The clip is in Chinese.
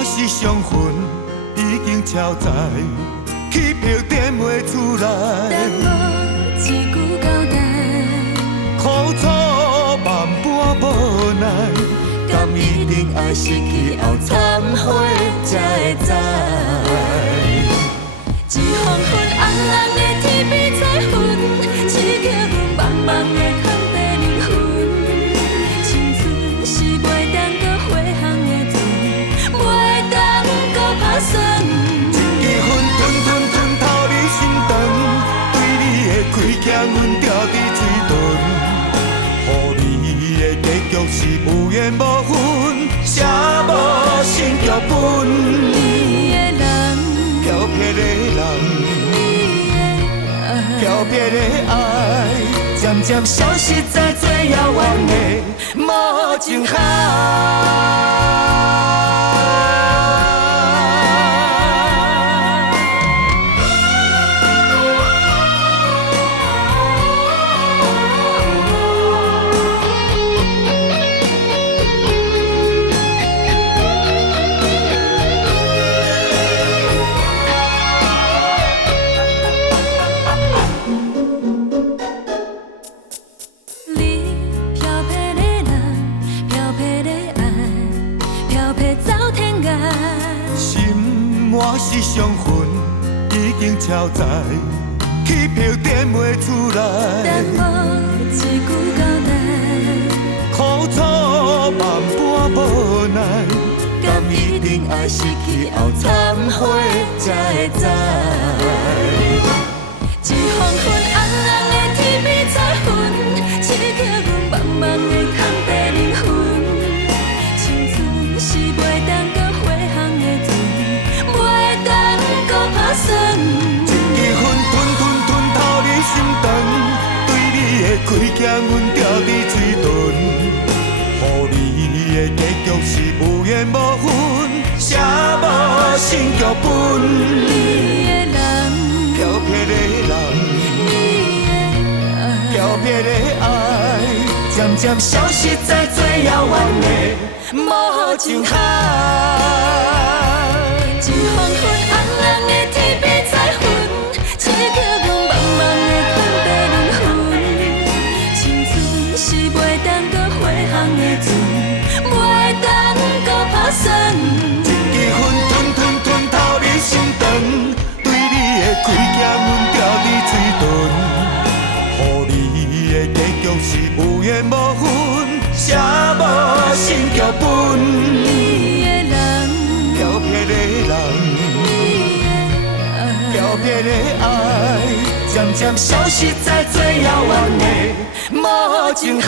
我是伤痕已经超载，起票点袂出来。但无一句交代，苦楚万般无奈，敢一定爱失去后忏悔才会知？一黄昏红红的天边彩云，刺激阮茫茫的空白灵魂。青春是袂当搁回航的船，袂当搁打算。一支烟吞透你心肠，对你的亏欠阮掉伫嘴唇，予你的结局是无缘无分，写无新剧本。你的人，漂泊的人。漂泊的爱，渐渐消失在最遥远的无情海。我是伤痕已经超载，起票点袂出来。但无一句交代，苦楚万般无奈，敢一定爱失去后忏悔才会知？一黄昏红红的天边彩云，刺激阮茫茫的空白灵魂。青春是袂当搁回航的船，袂当搁打算。一支烟吞透你心肠，对你的亏欠阮掉伫嘴唇，予你的结局是无缘无分，写无新剧本。你的人，漂泊的人。漂泊的爱，渐渐消失在最遥远的无情海。一黄昏红红的天边彩云，刺激阮茫茫的空白灵魂。青春是袂当搁回航的船，袂当搁打算。一支烟吞透你心肠，对你的亏欠阮掉伫嘴唇。予你的结局是无缘无分，写无新剧本。你的人，漂泊的人，漂泊的爱，渐渐消失在最遥远的无情海。